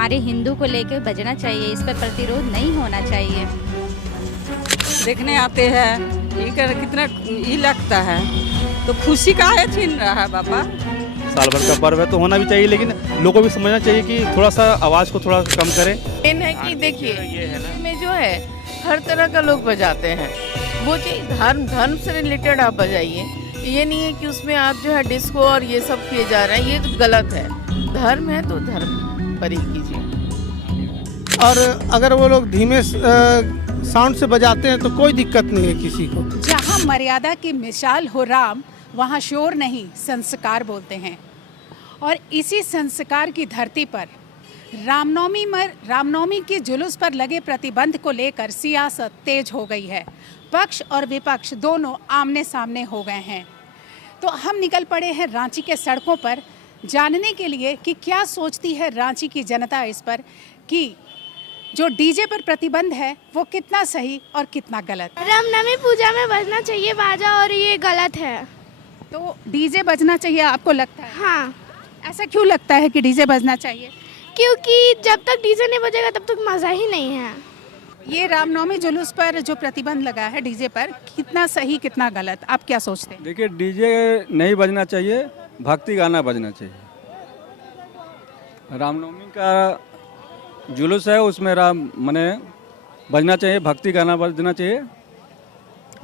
हमारे हिंदू को लेकर बजना चाहिए, इस पर प्रतिरोध नहीं होना चाहिए। देखने आते हैं, ये कितना ये लगता है, तो खुशी का है छीन रहा है बाबा। साल भर का पर्व है तो होना भी चाहिए, लेकिन लोगों को भी समझना चाहिए कि थोड़ा सा आवाज़ को थोड़ा कम करें। मेन है कि देखिए इसमें जो है हर तरह का लोग बजाते हैं, वो चीज़ धर्म से रिलेटेड आप बजाइए। ये नहीं है कि उसमें आप जो है डिस्को और ये सब किए जा रहे हैं, ये तो गलत है। धर्म है तो धर्म पर ही कीजिए। और अगर वो लोग धीमे साउंड से बजाते हैं तो कोई दिक्कत नहीं है किसी को। जहाँ मर्यादा की मिसाल हो राम, वहाँ शोर नहीं संस्कार बोलते हैं। और इसी संस्कार की धरती पर रामनवमी के जुलूस पर लगे प्रतिबंध को लेकर सियासत तेज हो गई है। पक्ष और विपक्ष दोनों आमने सामने हो गए हैं। तो हम निकल पड़े हैं रांची के सड़कों पर जानने के लिए कि क्या सोचती है रांची की जनता इस पर, कि जो डीजे पर प्रतिबंध है वो कितना सही और कितना गलत। रामनवमी पूजा में बजना चाहिए बाजा और ये गलत है। तो डीजे बजना चाहिए आपको लगता है? हाँ, ऐसा क्यों लगता है कि डीजे बजना चाहिए? क्योंकि जब तक डीजे नहीं बजेगा तब तक मज़ा ही नहीं है। ये रामनवमी जुलूस पर जो प्रतिबंध लगा है डीजे पर, कितना सही कितना गलत, आप क्या सोचते हैं? देखिए, डीजे नहीं बजना चाहिए, भक्ति गाना बजना चाहिए। रामनवमी का जुलूस है, उसमें राम मने बजना चाहिए, भक्ति गाना बजना चाहिए,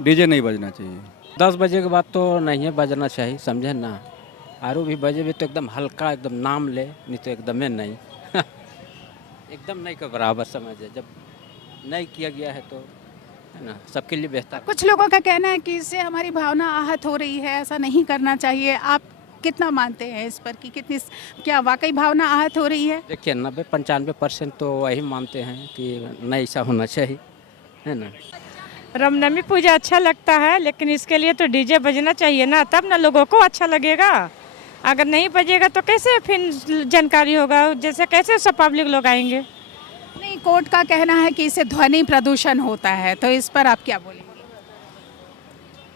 डीजे नहीं बजना चाहिए। 10 बजे के बाद तो नहीं है बजना चाहिए, समझे ना। आरू भी बजे भी तो एकदम हल्का, एकदम नाम ले, नहीं तो एकदम नहीं एकदम नहीं के बराबर समझे। जब नहीं किया गया है तो है ना, सबके लिए बेहतर। कुछ लोगों का कहना है कि इससे हमारी भावना आहत हो रही है, ऐसा नहीं करना चाहिए। आप कितना मानते हैं इस पर कि कितनी, क्या वाकई भावना आहत हो रही है? देखिए 90-95% तो वही मानते हैं कि नहीं ऐसा होना चाहिए, है ना। रामनवमी पूजा अच्छा लगता है, लेकिन इसके लिए तो डीजे बजना चाहिए ना, तब ना लोगों को अच्छा लगेगा। अगर नहीं बजेगा तो कैसे फिर जानकारी होगा, जैसे कैसे सब पब्लिक लोग आएंगे। नहीं, कोर्ट का कहना है कि इससे ध्वनि प्रदूषण होता है, तो इस पर आप क्या बोलेंगे?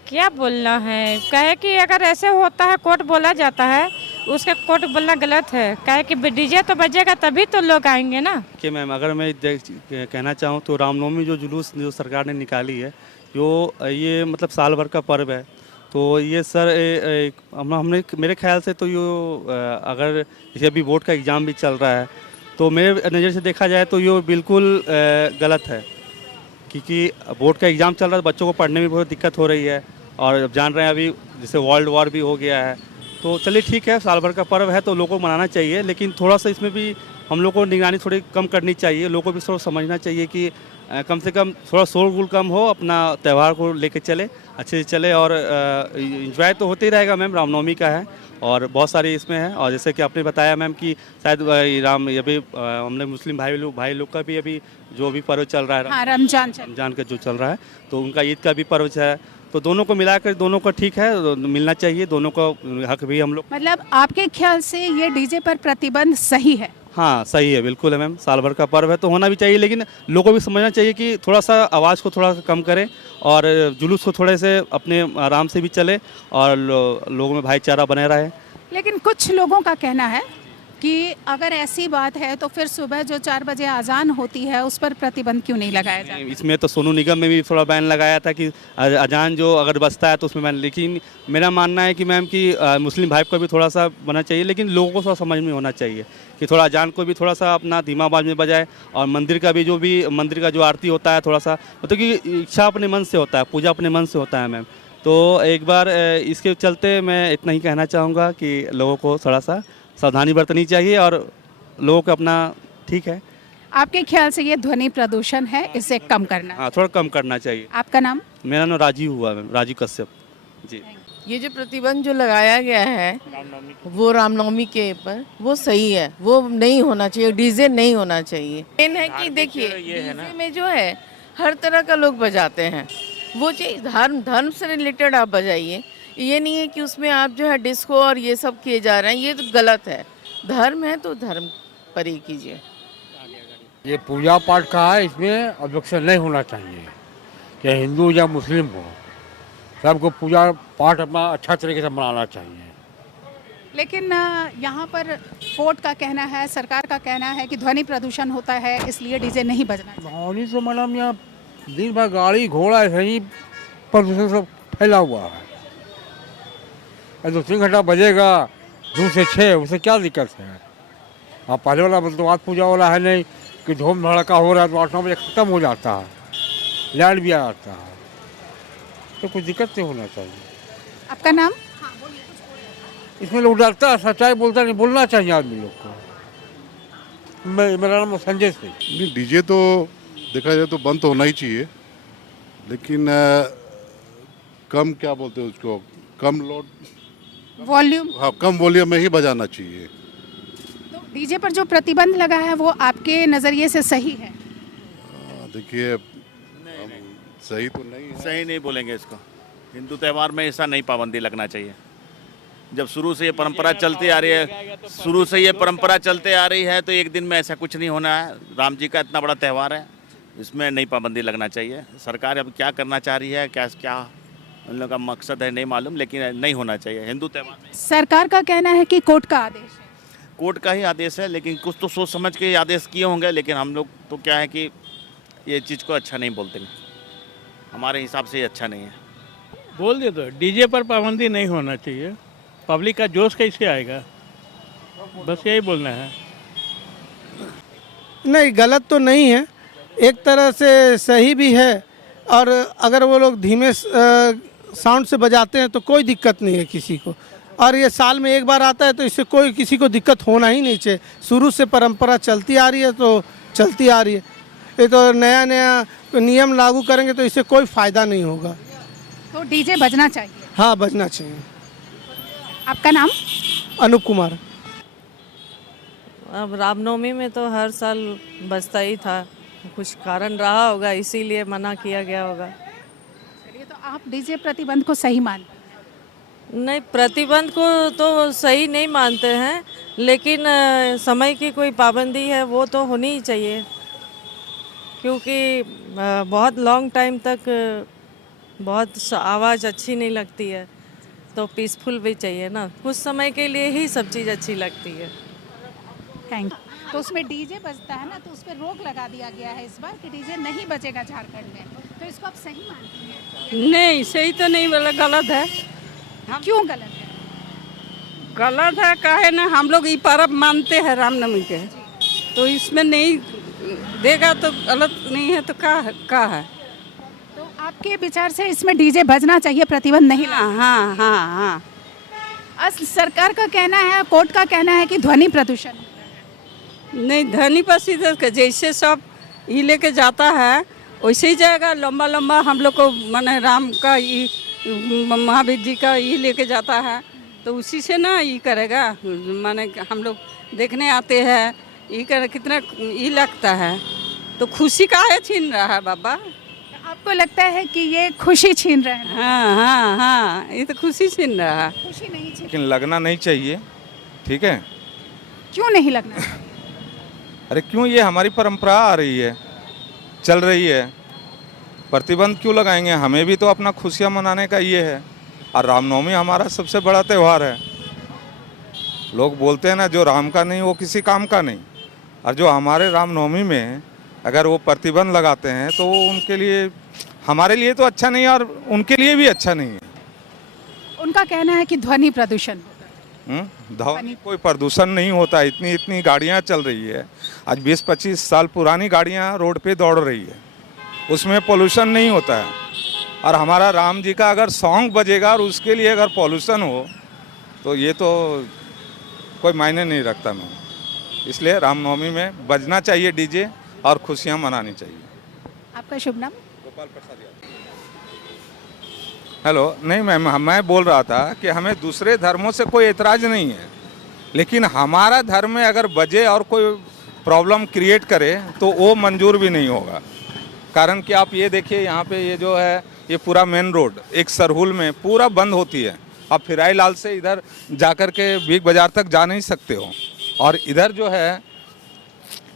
क्या बोलना है, कहे कि अगर ऐसे होता है कोर्ट बोला जाता है, उसके कोर्ट बोलना गलत है। कहे कि डीजे तो बजेगा तभी तो लोग आएंगे ना। कि मैम, अगर मैं कहना चाहूँ तो रामनवमी जो जुलूस जो सरकार ने निकाली है, जो ये मतलब साल भर का पर्व है, तो ये सर हमने मेरे ख्याल से तो ये अगर जैसे अभी बोर्ड का एग्ज़ाम भी चल रहा है, तो मेरे नज़र से देखा जाए तो ये बिल्कुल गलत है, क्योंकि बोर्ड का एग्ज़ाम चल रहा है, बच्चों को पढ़ने में बहुत दिक्कत हो रही है। और अब जान रहे हैं अभी जैसे वर्ल्ड वॉर भी हो गया है, तो चलिए ठीक है, साल भर का पर्व है तो लोगों को मनाना चाहिए, लेकिन थोड़ा सा इसमें भी हम लोग को निगरानी थोड़ी कम करनी चाहिए। लोगों को भी थोड़ा समझना चाहिए कि कम से कम थोड़ा शोरगुल कम हो, अपना त्यौहार को लेके चले, अच्छे से चले। और इंजॉय तो होते ही रहेगा मैम, रामनवमी का है और बहुत सारी इसमें है। और जैसे कि आपने बताया मैम कि शायद अभी हमने मुस्लिम भाई लोग का भी अभी जो भी पर्व चल रहा है, हाँ, रमजान का जो चल रहा है, तो उनका ईद का भी पर्व है, तो दोनों को मिलाकर दोनों को ठीक है, मिलना चाहिए, दोनों को हक भी हम लोग। मतलब आपके ख्याल से ये डीजे पर प्रतिबंध सही है? हाँ, सही है, बिल्कुल है मैम। साल भर का पर्व है तो होना भी चाहिए, लेकिन लोगों को भी समझना चाहिए कि थोड़ा सा आवाज़ को थोड़ा कम करें और जुलूस को थोड़े से अपने आराम से भी चले और लोगों में भाईचारा बने रहे। लेकिन कुछ लोगों का कहना है कि अगर ऐसी बात है तो फिर सुबह जो 4 बजे अजान होती है उस पर प्रतिबंध क्यों नहीं लगाया जाता? इसमें तो सोनू निगम में भी थोड़ा बैन लगाया था कि अजान जो अगर बजता है तो उसमें बैन, लेकिन मेरा मानना है कि मैम कि मुस्लिम भाई को भी थोड़ा सा बनना चाहिए, लेकिन लोगों को थोड़ा समझ में होना चाहिए कि थोड़ा अजान को भी थोड़ा सा अपना धीमा आवाज़ में बजाए। और मंदिर का जो आरती होता है, थोड़ा सा मतलब कि इच्छा अपने मन से होता है, पूजा अपने मन से होता है मैम। तो एक बार इसके चलते मैं इतना ही कहना चाहूँगा कि लोगों को थोड़ा सा सावधानी बरतनी चाहिए और लोगों को अपना ठीक है। आपके ख्याल से ये ध्वनि प्रदूषण है, इसे कम करना? हाँ, थोड़ा कम करना चाहिए। आपका नाम? मेरा नाम राजीव हुआ मैम, राजीव कश्यप जी। ये जो प्रतिबंध जो लगाया गया है वो रामनवमी के पर, वो सही है, वो नहीं होना चाहिए, डीजे नहीं होना चाहिए। मेन है कि देखिए डीजे में जो है हर तरह का लोग बजाते हैं, वो चीज़ धर्म से रिलेटेड आप बजाइए। ये नहीं है कि उसमें आप जो है डिस्को और ये सब किए जा रहे हैं, ये तो गलत है। धर्म है तो धर्म पर ही कीजिए। ये पूजा पाठ का है, इसमें ऑब्जेक्शन नहीं होना चाहिए, चाहे हिंदू या मुस्लिम हो, सबको पूजा पाठ अपना अच्छा तरीके से मनाना चाहिए। लेकिन यहाँ पर कोर्ट का कहना है, सरकार का कहना है कि ध्वनि प्रदूषण होता है, इसलिए डीजे नहीं बजना चाहिए। ध्वनि तो मैडम यहाँ दिन भर गाड़ी घोड़ा यही प्रदूषण सब फैला हुआ है। 2-3 घंटा बजेगा 2 से 6, उससे क्या दिक्कत है? आप पहले वाला तो आज पूजा वाला है नहीं कि धूम धड़का हो रहा है तो 8-9 बजे ख़त्म हो जाता है, लाइट भी आ जाता है, तो कुछ दिक्कत नहीं होना चाहिए। आपका नाम? इसमें लोग डरता है, सच्चाई बोलता नहीं, बोलना चाहिए आदमी लोग को। मेरा नाम संजय सिंह। नहीं, डीजे तो देखा जाए तो बंद तो होना ही चाहिए, लेकिन कम क्या बोलते हैं उसको, कम लोड वॉल्यूम, हाँ कम वॉल्यूम में ही बजाना चाहिए। तो डीजे पर जो प्रतिबंध लगा है वो आपके नज़रिए से सही है? देखिए सही तो नहीं है। सही नहीं बोलेंगे इसको। हिंदू त्यौहार में ऐसा नहीं पाबंदी लगना चाहिए। जब शुरू से ये परंपरा चलती आ रही है, शुरू से ये परंपरा चलते आ रही है, तो एक दिन में ऐसा कुछ नहीं होना है। राम जी का इतना बड़ा त्यौहार है, इसमें नहीं पाबंदी लगना चाहिए। सरकार अब क्या करना चाह रही है, क्या उन लोगों का मकसद है नहीं मालूम, लेकिन नहीं होना चाहिए हिंदू त्यौहार में। सरकार का कहना है कि कोर्ट का आदेश है। कोर्ट का ही आदेश है, लेकिन कुछ तो सोच समझ के आदेश किए होंगे, लेकिन हम लोग तो क्या है कि ये चीज़ को अच्छा नहीं बोलते, हमारे हिसाब से ये अच्छा नहीं है। बोल दे, तो डीजे पर पाबंदी नहीं होना चाहिए, पब्लिक का जोश कैसे आएगा, बस यही बोलना है। नहीं, गलत तो नहीं है, एक तरह से सही भी है, और अगर वो लोग धीमे साउंड से बजाते हैं तो कोई दिक्कत नहीं है किसी को, और ये साल में एक बार आता है तो इससे कोई किसी को दिक्कत होना ही नहीं चाहिए। शुरू से परंपरा चलती आ रही है तो चलती आ रही है, ये तो नया नियम लागू करेंगे तो इससे कोई फ़ायदा नहीं होगा। तो डीजे बजना चाहिए? हाँ, बजना चाहिए। आपका नाम? अनूप कुमार। अब रामनवमी में तो हर साल बजता ही था, कुछ कारण रहा होगा इसीलिए मना किया गया होगा। चलिए, तो आप डीजे प्रतिबंध को सही मानते? नहीं, प्रतिबंध को तो सही नहीं मानते हैं, लेकिन समय की कोई पाबंदी है वो तो होनी ही चाहिए, क्योंकि बहुत लॉन्ग टाइम तक बहुत आवाज़ अच्छी नहीं लगती है, तो पीसफुल भी चाहिए ना, कुछ समय के लिए ही सब चीज़ अच्छी लगती है। Thank you. तो उसमें डीजे बजता है ना, तो उस पर रोक लगा दिया गया है इस बार कि डीजे नहीं बजेगा झारखंड में, तो इसको आप सही मानती हैं? नहीं, सही तो नहीं बोला, गलत है। क्यों गलत है? गलत है काहे ना, हम लोग ये पर्व मानते हैं रामनवमी के, तो इसमें नहीं देगा तो गलत नहीं है, तो क्या है? तो आपके विचार से इसमें डीजे बजना चाहिए, प्रतिबंध नहीं? हाँ हाँ हाँ। सरकार का कहना है, कोर्ट का कहना है कि ध्वनि प्रदूषण नहीं, ध्वनि पर सीधे जैसे सब ये लेके जाता है वैसे ही जाएगा। लंबा लंबा हम लोग को माने राम का ये महावीर जी का ये लेके जाता है, तो उसी से ना ये करेगा। माने हम लोग देखने आते हैं, ये कर कितना ये लगता है, तो खुशी काहे छीन रहा है बाबा? आपको लगता है कि ये खुशी छीन रहे हैं? हाँ हाँ हाँ, ये तो खुशी छीन रहा है। खुशी नहीं छीन, लेकिन लगना नहीं चाहिए, ठीक है? क्यों नहीं लगना? अरे क्यों, ये हमारी परंपरा आ रही है, चल रही है, प्रतिबंध क्यों लगाएंगे? हमें भी तो अपना खुशियाँ मनाने का ये है, और रामनवमी हमारा सबसे बड़ा त्यौहार है। लोग बोलते हैं ना, जो राम का नहीं वो किसी काम का नहीं, और जो हमारे रामनवमी में अगर वो प्रतिबंध लगाते हैं तो वो उनके लिए, हमारे लिए तो अच्छा नहीं है और उनके लिए भी अच्छा नहीं है। उनका कहना है कि ध्वनि प्रदूषण ध्वनि कोई प्रदूषण नहीं होता, इतनी गाड़ियाँ चल रही है, आज 20-25 साल पुरानी गाड़ियाँ रोड पे दौड़ रही है, उसमें पोल्यूशन नहीं होता है। और हमारा राम जी का अगर सॉन्ग बजेगा और उसके लिए अगर पोल्यूशन हो तो ये तो कोई मायने नहीं रखता मैं। इसलिए रामनवमी में बजना चाहिए डीजे और खुशियाँ मनानी चाहिए। आपका शुभ नाम? गोपाल प्रसाद यादव। हेलो, नहीं मैम, मैं बोल रहा था कि हमें दूसरे धर्मों से कोई एतराज़ नहीं है, लेकिन हमारा धर्म में अगर बजे और कोई प्रॉब्लम क्रिएट करे तो वो मंजूर भी नहीं होगा। कारण कि आप ये देखिए, यहाँ पे ये जो है ये पूरा मेन रोड एक सरहुल में पूरा बंद होती है, आप फिराई लाल से इधर जाकर के बिग बाज़ार तक जा नहीं सकते हो, और इधर जो है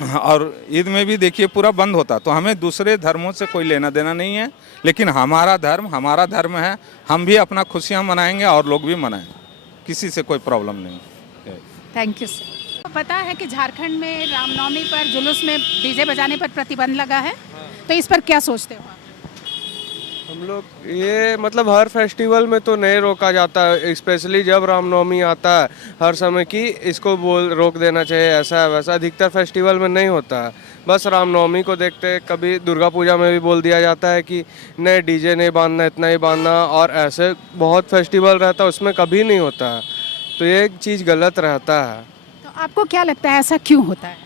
और ईद में भी देखिए पूरा बंद होता। तो हमें दूसरे धर्मों से कोई लेना देना नहीं है, लेकिन हमारा धर्म है, हम भी अपना खुशियाँ मनाएंगे और लोग भी मनाएंगे। किसी से कोई प्रॉब्लम नहीं है। Thank you sir. पता है कि झारखंड में रामनवमी पर जुलूस में डीजे बजाने पर प्रतिबंध लगा है, तो इस पर क्या सोचते हो आप? हम लोग ये मतलब हर फेस्टिवल में तो नहीं रोका जाता है, स्पेशली जब रामनवमी आता है हर समय की इसको रोक देना चाहिए, ऐसा है वैसा अधिकतर फेस्टिवल में नहीं होता है। बस रामनवमी को देखते, कभी दुर्गा पूजा में भी बोल दिया जाता है कि नहीं डीजे नहीं बांधना, इतना ही बांधना, और ऐसे बहुत फेस्टिवल रहता है उसमें कभी नहीं होता है, तो ये एक चीज़ गलत रहता है। तो आपको क्या लगता है ऐसा क्यों होता है?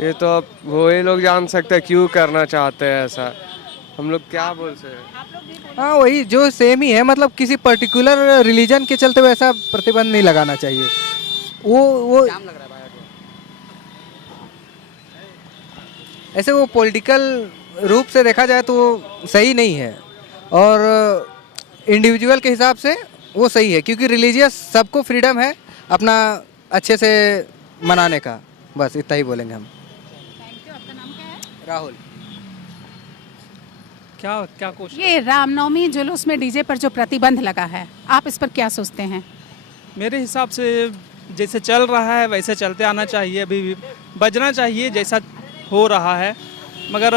ये तो अब वही लोग जान सकते हैं क्यों करना चाहते हैं ऐसा, हम लोग क्या बोल सकते हैं। हाँ वही जो सेम ही है, मतलब किसी पर्टिकुलर रिलीजन के चलते हुए ऐसा प्रतिबंध नहीं लगाना चाहिए। वो ऐसे वो पॉलिटिकल रूप से देखा जाए तो वो सही नहीं है, और इंडिविजुअल के हिसाब से वो सही है, क्योंकि रिलीजियस सबको फ्रीडम है अपना अच्छे से मनाने का। बस इतना ही बोलेंगे हम। Thank you. आपका नाम क्या है? राहुल। क्या क्वेश्चन? ये रामनवमी जुलूस में डीजे पर जो प्रतिबंध लगा है, आप इस पर क्या सोचते हैं? मेरे हिसाब से जैसे चल रहा है वैसे चलते आना चाहिए, अभी भी बजना चाहिए जैसा हो रहा है, मगर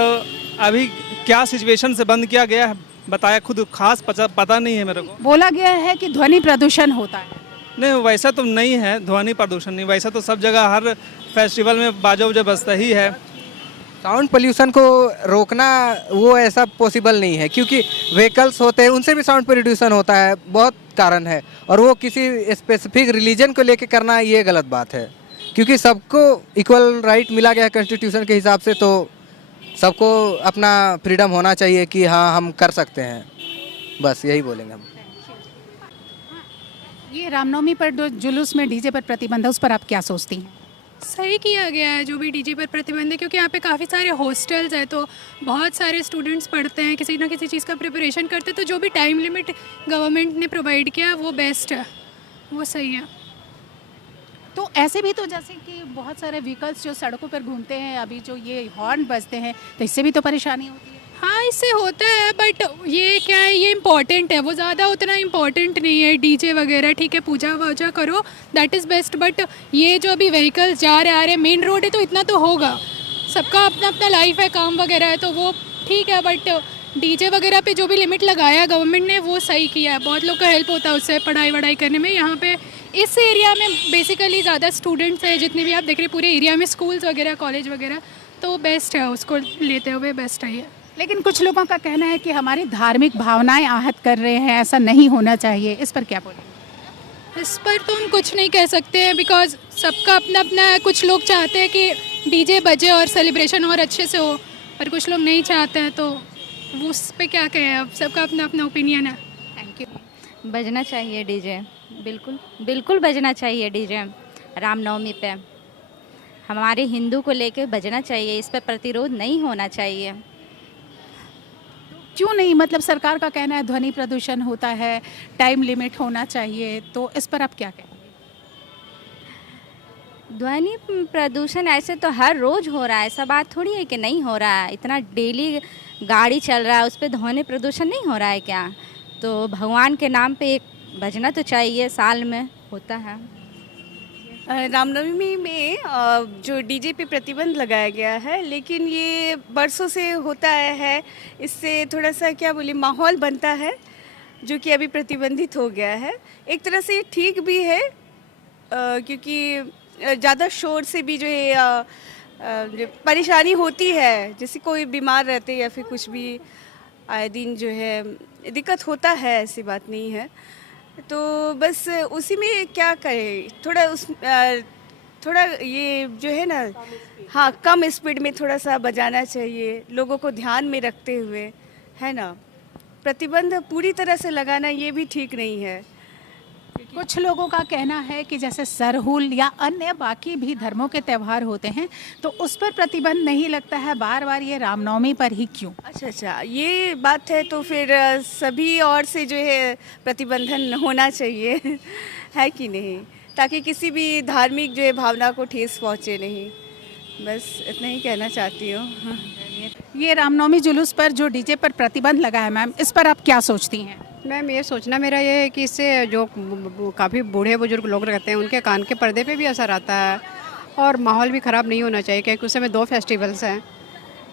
अभी क्या सिचुएशन से बंद किया गया है बताया खुद खास पता नहीं है मेरे को। बोला गया है कि ध्वनि प्रदूषण होता है। नहीं वैसा तो नहीं है, ध्वनि प्रदूषण नहीं, वैसा तो सब जगह हर फेस्टिवल में बाजा उजा बजता ही है। साउंड पोल्यूशन को रोकना वो ऐसा पॉसिबल नहीं है, क्योंकि व्हीकल्स होते हैं उनसे भी साउंड पोल्यूशन होता है, बहुत कारण है, और वो किसी स्पेसिफिक रिलीजन को लेके करना ये गलत बात है, क्योंकि सबको इक्वल राइट मिला गया है कॉन्स्टिट्यूशन के हिसाब से, तो सबको अपना फ्रीडम होना चाहिए कि हाँ हम कर सकते हैं, बस यही बोलेंगे हम। ये रामनवमी पर जो जुलूस में डीजे पर प्रतिबंध है, उस पर आप क्या सोचती हैं? सही किया गया है जो भी डीजे पर प्रतिबंध है, क्योंकि यहाँ पे काफ़ी सारे हॉस्टल्स हैं, तो बहुत सारे स्टूडेंट्स पढ़ते हैं, किसी ना किसी चीज़ का प्रिपरेशन करते हैं, तो जो भी टाइम लिमिट गवर्नमेंट ने प्रोवाइड किया वो बेस्ट है, वो सही है। तो ऐसे भी तो जैसे कि बहुत सारे व्हीकल्स जो सड़कों पर घूमते हैं, अभी जो ये हॉर्न बजते हैं, तो इससे भी तो परेशानी होती है। हाँ इससे होता है, बट ये क्या है, ये इम्पॉर्टेंट है, वो ज़्यादा उतना इम्पॉर्टेंट नहीं है डीजे वगैरह, ठीक है पूजा वूजा करो दैट इज़ बेस्ट, बट ये जो अभी व्हीकल्स जा रहे आ रहे मेन रोड है तो इतना तो होगा, सबका अपना अपना लाइफ है, काम वगैरह है, तो वो ठीक है, बट डीजे वगैरह पे जो भी लिमिट लगाया गवर्नमेंट ने वो सही किया है, बहुत लोग का हेल्प होता है उससे पढ़ाई वढ़ाई करने में। यहाँ पे इस एरिया में बेसिकली ज़्यादा स्टूडेंट्स हैं, जितने भी आप देख रहे पूरे एरिया में स्कूल्स वगैरह कॉलेज वगैरह, तो बेस्ट है, उसको लेते हुए बेस्ट है ये। लेकिन कुछ लोगों का कहना है कि हमारी धार्मिक भावनाएं आहत कर रहे हैं, ऐसा नहीं होना चाहिए, इस पर क्या बोलें? इस पर तो हम कुछ नहीं कह सकते हैं, बिकॉज सबका अपना अपना है, कुछ लोग चाहते हैं कि डीजे बजे और सेलिब्रेशन और अच्छे से हो, पर कुछ लोग नहीं चाहते हैं, तो उस पर क्या कहें, अब सबका अपना अपना ओपिनियन है। Thank you. बजना चाहिए डीजे, बिल्कुल बिल्कुल बजना चाहिए डीजे रामनवमी पे, हमारे हिंदू को लेके बजना चाहिए, इस पर प्रतिरोध नहीं होना चाहिए। क्यों नहीं? मतलब सरकार का कहना है ध्वनि प्रदूषण होता है, टाइम लिमिट होना चाहिए, तो इस पर आप क्या कहें? ध्वनि प्रदूषण ऐसे तो हर रोज़ हो रहा है, ऐसा बात थोड़ी है कि नहीं हो रहा है, इतना डेली गाड़ी चल रहा है उस पर ध्वनि प्रदूषण नहीं हो रहा है क्या? तो भगवान के नाम पे एक बजना तो चाहिए, साल में होता है। रामनवमी में जो डीजे पे प्रतिबंध लगाया गया है, लेकिन ये बरसों से होता है, इससे थोड़ा सा क्या बोले माहौल बनता है जो कि अभी प्रतिबंधित हो गया है। एक तरह से ये ठीक भी है, क्योंकि ज़्यादा शोर से भी जो है जो परेशानी होती है, जैसे कोई बीमार रहते या फिर कुछ भी आए दिन जो है दिक्कत होता है, ऐसी बात नहीं है। तो बस उसी में क्या करें, थोड़ा ये जो है ना, हाँ कम स्पीड में थोड़ा सा बजाना चाहिए, लोगों को ध्यान में रखते हुए, है ना। प्रतिबंध पूरी तरह से लगाना ये भी ठीक नहीं है। कुछ लोगों का कहना है कि जैसे सरहुल या अन्य बाकी भी धर्मों के त्यौहार होते हैं, तो उस पर प्रतिबंध नहीं लगता है, बार बार ये रामनवमी पर ही क्यों? अच्छा, ये बात है, तो फिर सभी और से जो है प्रतिबंधन होना चाहिए है कि नहीं, ताकि किसी भी धार्मिक जो है भावना को ठेस पहुँचे नहीं। बस इतना ही कहना चाहती हूँ। ये रामनवमी जुलूस पर जो डीजे पर प्रतिबंध लगा है मैम, इस पर आप क्या सोचती हैं? मैम ये सोचना मेरा ये है कि इससे जो काफ़ी बूढ़े बुजुर्ग लोग रहते हैं उनके कान के पर्दे पे भी असर आता है और माहौल भी ख़राब नहीं होना चाहिए, क्योंकि उस समय 2 फेस्टिवल्स हैं,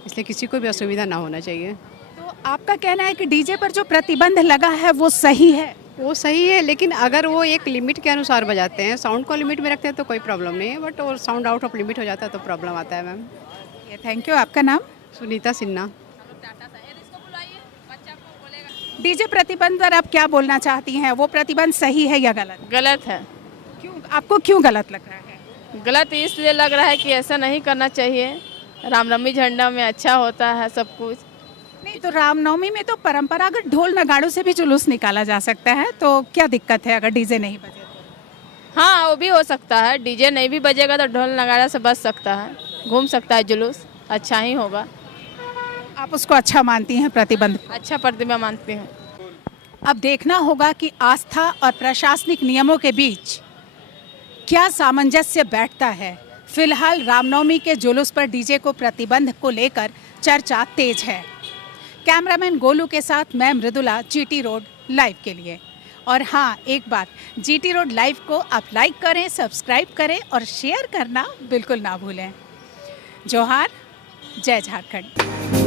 इसलिए किसी को भी असुविधा ना होना चाहिए। तो आपका कहना है कि डीजे पर जो प्रतिबंध लगा है वो सही है? वो सही है, लेकिन अगर वो एक लिमिट के अनुसार बजाते हैं, साउंड को लिमिट में रखते हैं तो कोई प्रॉब्लम नहीं है, बट और साउंड आउट ऑफ लिमिट हो जाता है तो प्रॉब्लम आता है मैम। Thank you. आपका नाम? सुनीता सिन्हा। डीजे प्रतिबंध पर आप क्या बोलना चाहती हैं? वो प्रतिबंध सही है या गलत? गलत है। क्यों, आपको क्यों गलत लग रहा है? गलत इसलिए लग रहा है कि ऐसा नहीं करना चाहिए। रामनवमी झंडा में अच्छा होता है सब कुछ। नहीं तो रामनवमी में तो परंपरागत ढोल नगाड़ों से भी जुलूस निकाला जा सकता है, तो क्या दिक्कत है अगर डीजे नहीं बजे? हाँ वो भी हो सकता है, डीजे नहीं भी बजेगा तो ढोल नगाड़ा से बच सकता है, घूम सकता है जुलूस, अच्छा ही होगा। आप उसको अच्छा मानती हैं प्रतिबंध? अच्छा प्रतिबंध मानती हूँ। अब देखना होगा कि आस्था और प्रशासनिक नियमों के बीच क्या सामंजस्य बैठता है। फिलहाल रामनवमी के जुलूस पर डीजे को प्रतिबंध को लेकर चर्चा तेज है। कैमरामैन गोलू के साथ मैं मृदुला, जीटी रोड लाइव के लिए। और हाँ, एक बात, जीटी रोड लाइव को आप लाइक करें, सब्सक्राइब करें और शेयर करना बिल्कुल ना भूलें। जोहार, जय झारखंड।